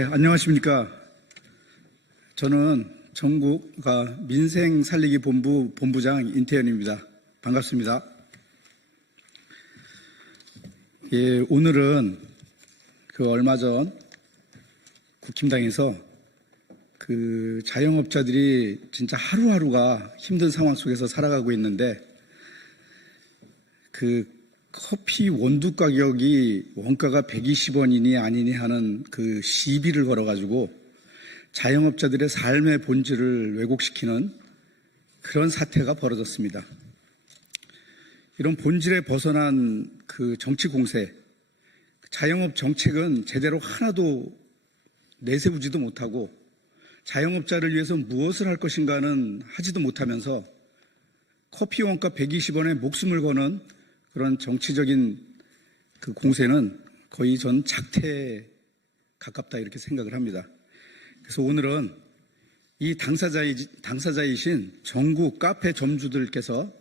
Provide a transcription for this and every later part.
네, 안녕하십니까. 저는 전국 민생 살리기 본부 본부장 인태현입니다. 반갑습니다. 예, 오늘은 얼마 전 국힘당에서 자영업자들이 진짜 하루하루가 힘든 상황 속에서 살아가고 있는데 커피 원두 가격이 원가가 120원이니 아니니 하는 시비를 걸어가지고 자영업자들의 삶의 본질을 왜곡시키는 그런 사태가 벌어졌습니다. 이런 본질에 벗어난 정치 공세, 자영업 정책은 제대로 하나도 내세우지도 못하고 자영업자를 위해서 무엇을 할 것인가는 하지도 못하면서 커피 원가 120원에 목숨을 거는 그런 정치적인 공세는 거의 전 작태에 가깝다 이렇게 생각을 합니다. 그래서 오늘은 이 당사자이신 전국 카페 점주들께서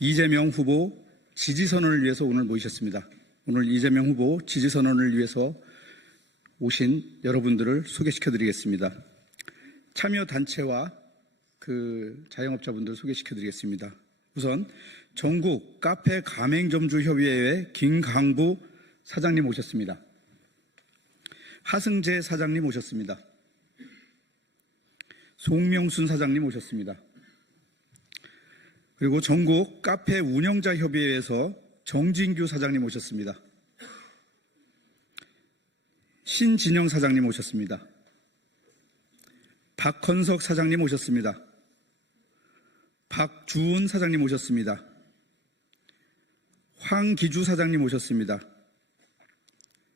이재명 후보 지지선언을 위해서 오늘 모이셨습니다. 오늘 이재명 후보 지지선언을 위해서 오신 여러분들을 소개시켜드리겠습니다. 참여단체와 자영업자분들 소개시켜드리겠습니다. 우선 전국 카페 가맹점주협의회의 김강부 사장님 오셨습니다. 하승재 사장님 오셨습니다. 송명순 사장님 오셨습니다. 그리고 전국 카페 운영자협의회에서 정진규 사장님 오셨습니다. 신진영 사장님 오셨습니다. 박헌석 사장님 오셨습니다. 박주은 사장님 오셨습니다. 황기주 사장님 오셨습니다.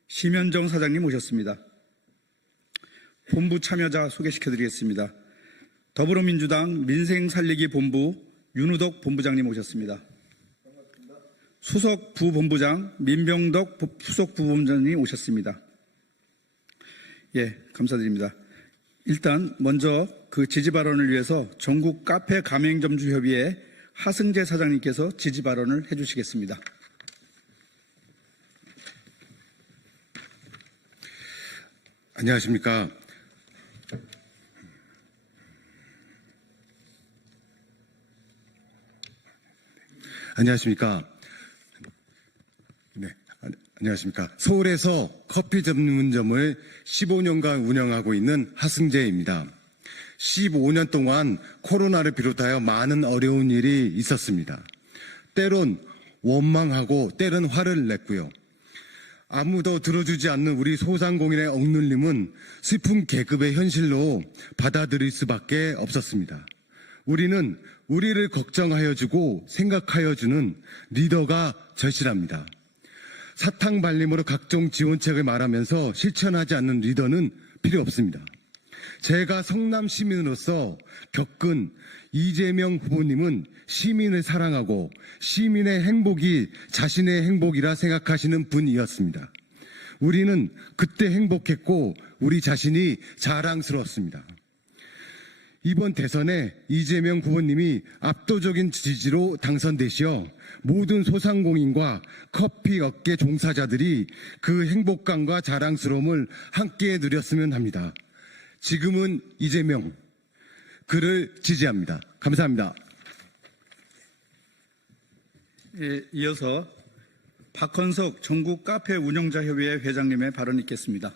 심현정 사장님 오셨습니다. 본부 참여자 소개시켜드리겠습니다. 더불어민주당 민생살리기 본부 윤우덕 본부장님 오셨습니다. 수석 부본부장 민병덕 수석 부본부장님 오셨습니다. 예, 감사드립니다. 일단 먼저 지지 발언을 위해서 전국 카페 가맹점주협의회 하승재 사장님께서 지지 발언을 해주시겠습니다. 안녕하십니까. 안녕하십니까. 네, 안녕하십니까. 서울에서 커피 전문점을 15년간 운영하고 있는 하승재입니다. 15년 동안 코로나를 비롯하여 많은 어려운 일이 있었습니다. 때론 원망하고 때론 화를 냈고요. 아무도 들어주지 않는 우리 소상공인의 억눌림은 슬픈 계급의 현실로 받아들일 수밖에 없었습니다. 우리는 우리를 걱정하여 주고 생각하여 주는 리더가 절실합니다. 사탕발림으로 각종 지원책을 말하면서 실천하지 않는 리더는 필요 없습니다. 제가 성남 시민으로서 겪은 이재명 후보님은 시민을 사랑하고 시민의 행복이 자신의 행복이라 생각하시는 분이었습니다. 우리는 그때 행복했고 우리 자신이 자랑스러웠습니다. 이번 대선에 이재명 후보님이 압도적인 지지로 당선되시어 모든 소상공인과 커피 업계 종사자들이 그 행복감과 자랑스러움을 함께 누렸으면 합니다. 지금은 이재명, 그를 지지합니다. 감사합니다. 예, 이어서 박헌석 전국 카페 운영자협의회 회장님의 발언이 있겠습니다.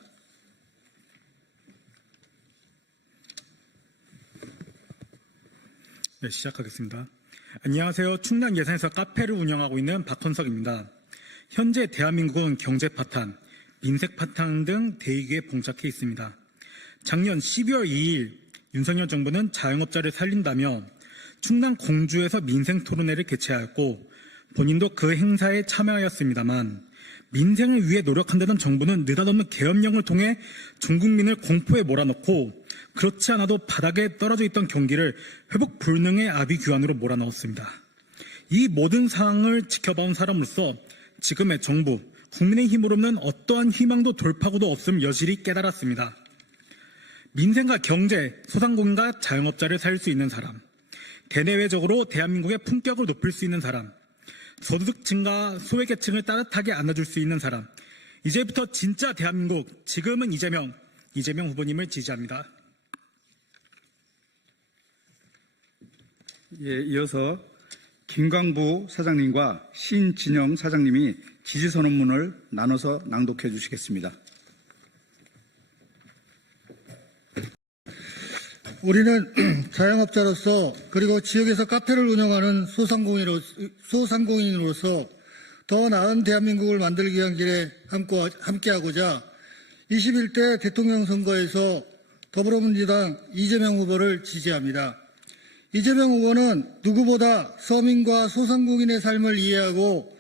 네, 시작하겠습니다. 안녕하세요. 충남 예산에서 카페를 운영하고 있는 박헌석입니다. 현재 대한민국은 경제 파탄, 민생 파탄 등 대위기에 봉착해 있습니다. 작년 12월 2일 윤석열 정부는 자영업자를 살린다며 충남 공주에서 민생 토론회를 개최하였고 본인도 그 행사에 참여하였습니다만 민생을 위해 노력한다던 정부는 느닷없는 계엄령을 통해 전 국민을 공포에 몰아넣고 그렇지 않아도 바닥에 떨어져 있던 경기를 회복 불능의 아비규환으로 몰아넣었습니다. 이 모든 상황을 지켜봐온 사람으로서 지금의 정부, 국민의힘으로는 어떠한 희망도 돌파구도 없음 여실히 깨달았습니다. 민생과 경제, 소상공인과 자영업자를 살릴 수 있는 사람, 대내외적으로 대한민국의 품격을 높일 수 있는 사람, 소득층과 소외계층을 따뜻하게 안아줄 수 있는 사람, 이제부터 진짜 대한민국, 지금은 이재명, 이재명 후보님을 지지합니다. 예, 이어서 김광부 사장님과 신진영 사장님이 지지선언문을 나눠서 낭독해 주시겠습니다. 우리는 자영업자로서 그리고 지역에서 카페를 운영하는 소상공인으로서 더 나은 대한민국을 만들기 위한 길에 함께하고자 21대 대통령 선거에서 더불어민주당 이재명 후보를 지지합니다. 이재명 후보는 누구보다 서민과 소상공인의 삶을 이해하고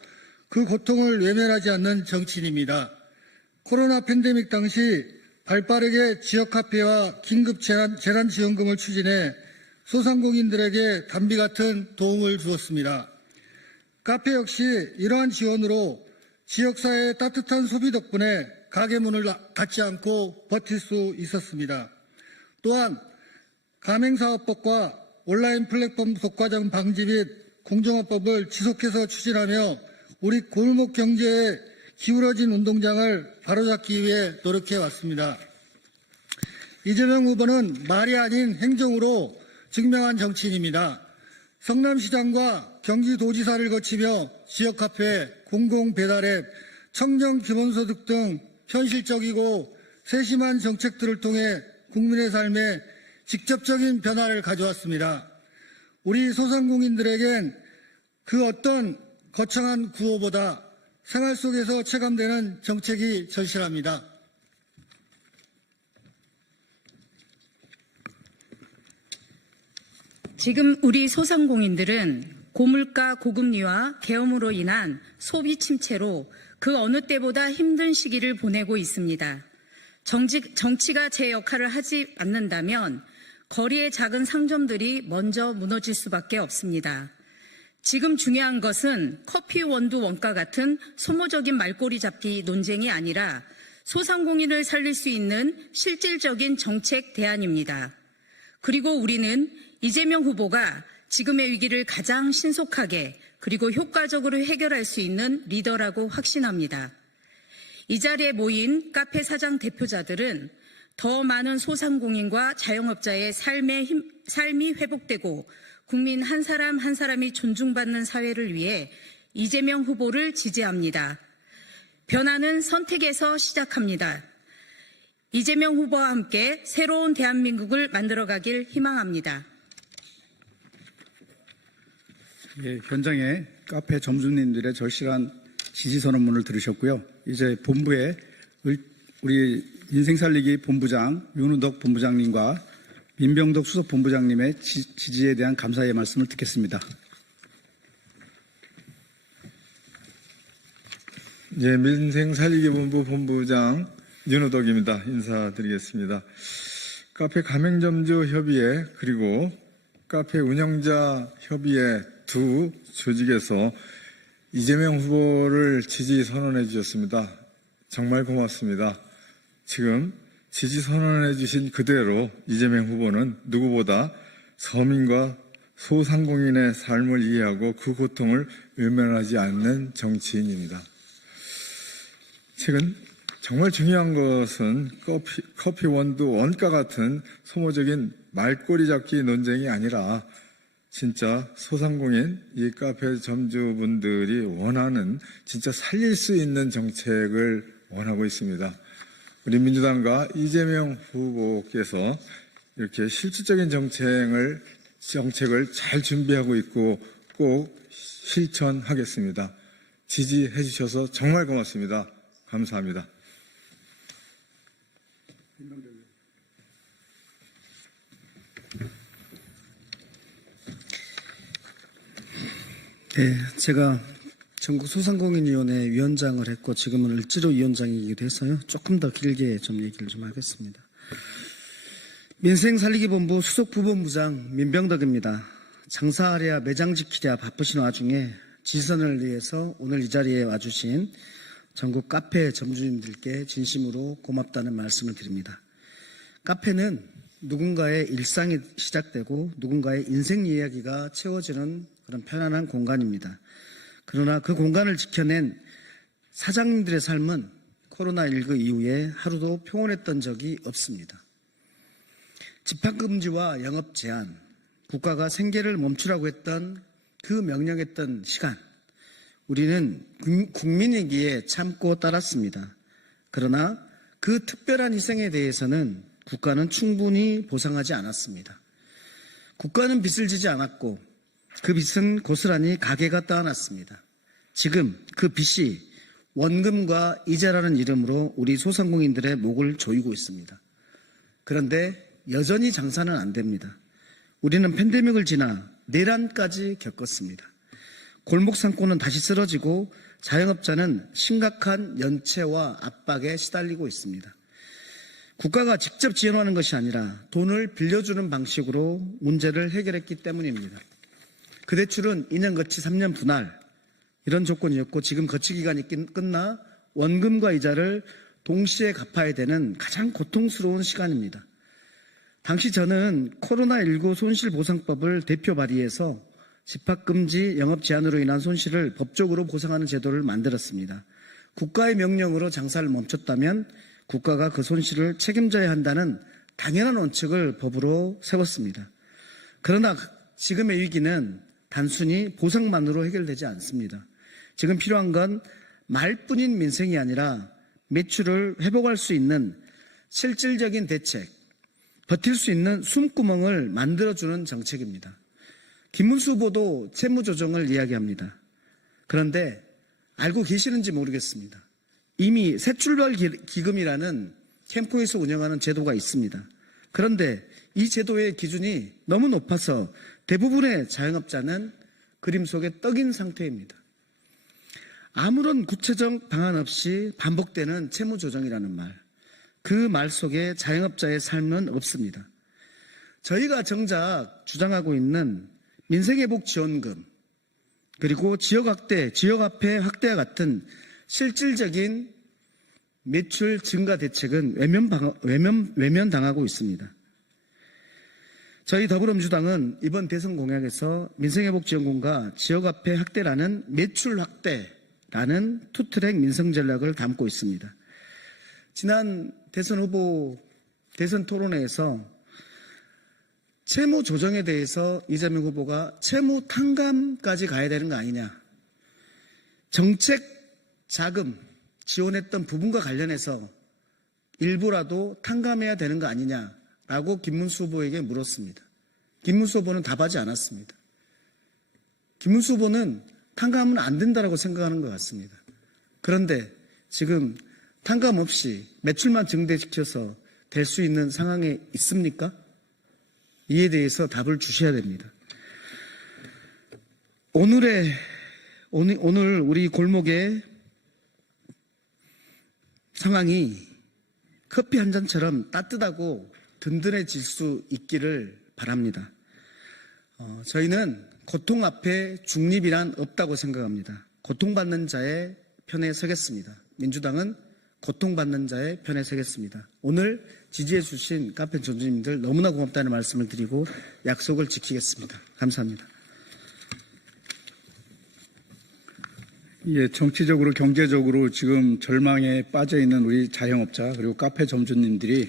그 고통을 외면하지 않는 정치인입니다. 코로나 팬데믹 당시 발빠르게 지역 카페와 긴급 재난지원금을 추진해 소상공인들에게 단비 같은 도움을 주었습니다. 카페 역시 이러한 지원으로 지역사회의 따뜻한 소비 덕분에 가게 문을 닫지 않고 버틸 수 있었습니다. 또한 가맹사업법과 온라인 플랫폼 독과점 방지 및 공정화법을 지속해서 추진하며 우리 골목 경제에 기울어진 운동장을 바로잡기 위해 노력해 왔습니다. 이재명 후보는 말이 아닌 행동으로 증명한 정치인입니다. 성남시장과 경기도지사를 거치며 지역카페, 공공배달앱, 청년 기본소득 등 현실적이고 세심한 정책들을 통해 국민의 삶에 직접적인 변화를 가져왔습니다. 우리 소상공인들에겐 그 어떤 거창한 구호보다 생활 속에서 체감되는 정책이 절실합니다. 지금 우리 소상공인들은 고물가 고금리와 계엄으로 인한 소비 침체로 그 어느 때보다 힘든 시기를 보내고 있습니다. 정치가 제 역할을 하지 않는다면 거리의 작은 상점들이 먼저 무너질 수밖에 없습니다. 지금 중요한 것은 커피 원두 원가 같은 소모적인 말꼬리 잡기 논쟁이 아니라 소상공인을 살릴 수 있는 실질적인 정책 대안입니다. 그리고 우리는 이재명 후보가 지금의 위기를 가장 신속하게 그리고 효과적으로 해결할 수 있는 리더라고 확신합니다. 이 자리에 모인 카페 사장 대표자들은 더 많은 소상공인과 자영업자의 삶이 회복되고 국민 한 사람 한 사람이 존중받는 사회를 위해 이재명 후보를 지지합니다. 변화는 선택에서 시작합니다. 이재명 후보와 함께 새로운 대한민국을 만들어가길 희망합니다. 예, 현장에 카페 점주님들의 절실한 지지선언문을 들으셨고요. 이제 본부에 우리 인생살리기 본부장 윤우덕 본부장님과 민병덕 수석본부장님의 지지에 대한 감사의 말씀을 듣겠습니다. 예, 민생살리기본부 본부장 윤우덕입니다. 인사드리겠습니다. 카페 가맹점주 협의회 그리고 카페 운영자 협의회 두 조직에서 이재명 후보를 지지 선언해 주셨습니다. 정말 고맙습니다. 지금 지지 선언해 주신 그대로 이재명 후보는 누구보다 서민과 소상공인의 삶을 이해하고 그 고통을 외면하지 않는 정치인입니다. 최근 정말 중요한 것은 커피 원두 원가 같은 소모적인 말꼬리 잡기 논쟁이 아니라 진짜 소상공인 이 카페 점주분들이 원하는 진짜 살릴 수 있는 정책을 원하고 있습니다. 우리 민주당과 이재명 후보께서 이렇게 실질적인 정책을 잘 준비하고 있고 꼭 실천하겠습니다. 지지해 주셔서 정말 고맙습니다. 감사합니다. 네, 제가 전국소상공인위원회 위원장을 했고 지금은 을지로 위원장이기도 해서요. 조금 더 길게 좀 얘기를 좀 하겠습니다. 민생살리기본부 수석부본부장 민병덕입니다. 장사하랴 매장 지키랴 바쁘신 와중에 지선을 위해서 오늘 이 자리에 와주신 전국 카페 점주님들께 진심으로 고맙다는 말씀을 드립니다. 카페는 누군가의 일상이 시작되고 누군가의 인생 이야기가 채워지는 그런 편안한 공간입니다. 그러나 그 공간을 지켜낸 사장님들의 삶은 코로나19 이후에 하루도 평온했던 적이 없습니다. 집합금지와 영업 제한, 국가가 생계를 멈추라고 했던 그 명령했던 시간, 우리는 국민이기에 참고 따랐습니다. 그러나 그 특별한 희생에 대해서는 국가는 충분히 보상하지 않았습니다. 국가는 빚을 지지 않았고 그 빚은 고스란히 가게가 떠안았습니다. 지금 그 빚이 원금과 이자라는 이름으로 우리 소상공인들의 목을 조이고 있습니다. 그런데 여전히 장사는 안 됩니다. 우리는 팬데믹을 지나 내란까지 겪었습니다. 골목 상권은 다시 쓰러지고 자영업자는 심각한 연체와 압박에 시달리고 있습니다. 국가가 직접 지원하는 것이 아니라 돈을 빌려주는 방식으로 문제를 해결했기 때문입니다. 그 대출은 2년 거치 3년 분할 이런 조건이었고 지금 거치 기간이 끝나 원금과 이자를 동시에 갚아야 되는 가장 고통스러운 시간입니다. 당시 저는 코로나19 손실보상법을 대표 발의해서 집합금지, 영업 제한으로 인한 손실을 법적으로 보상하는 제도를 만들었습니다. 국가의 명령으로 장사를 멈췄다면 국가가 그 손실을 책임져야 한다는 당연한 원칙을 법으로 세웠습니다. 그러나 지금의 위기는 단순히 보상만으로 해결되지 않습니다. 지금 필요한 건 말뿐인 민생이 아니라 매출을 회복할 수 있는 실질적인 대책, 버틸 수 있는 숨구멍을 만들어주는 정책입니다. 김문수 후보도 채무조정을 이야기합니다. 그런데 알고 계시는지 모르겠습니다. 이미 새출발 기금이라는 캠코에서 운영하는 제도가 있습니다. 그런데 이 제도의 기준이 너무 높아서 대부분의 자영업자는 그림 속에 떡인 상태입니다. 아무런 구체적 방안 없이 반복되는 채무조정이라는 말, 그 말 속에 자영업자의 삶은 없습니다. 저희가 정작 주장하고 있는 민생회복지원금, 그리고 지역화폐 확대와 같은 실질적인 매출 증가 대책은 외면당하고 있습니다. 저희 더불어민주당은 이번 대선 공약에서 민생회복지원금과 지역화폐 확대라는 매출 확대라는 투트랙 민생 전략을 담고 있습니다. 지난 대선 토론회에서 채무 조정에 대해서 이재명 후보가 채무 탕감까지 가야 되는 거 아니냐. 정책 자금 지원했던 부분과 관련해서 일부라도 탕감해야 되는 거 아니냐라고 김문수 후보에게 물었습니다. 김문수 후보는 답하지 않았습니다. 김문수 후보는 탕감은 안 된다라고 생각하는 것 같습니다. 그런데 지금 탕감 없이 매출만 증대시켜서 될 수 있는 상황에 있습니까? 이에 대해서 답을 주셔야 됩니다. 오늘 우리 골목의 상황이 커피 한 잔처럼 따뜻하고 든든해질 수 있기를 바랍니다. 저희는 고통 앞에 중립이란 없다고 생각합니다. 고통받는 자의 편에 서겠습니다. 민주당은 고통받는 자의 편에 서겠습니다. 오늘 지지해 주신 카페 전주님들 너무나 고맙다는 말씀을 드리고 약속을 지키겠습니다. 감사합니다. 예, 정치적으로 경제적으로 지금 절망에 빠져 있는 우리 자영업자 그리고 카페 점주님들이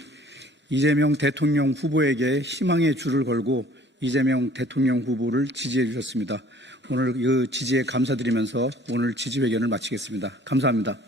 이재명 대통령 후보에게 희망의 줄을 걸고 이재명 대통령 후보를 지지해 주셨습니다. 오늘 그 지지에 감사드리면서 오늘 지지회견을 마치겠습니다. 감사합니다.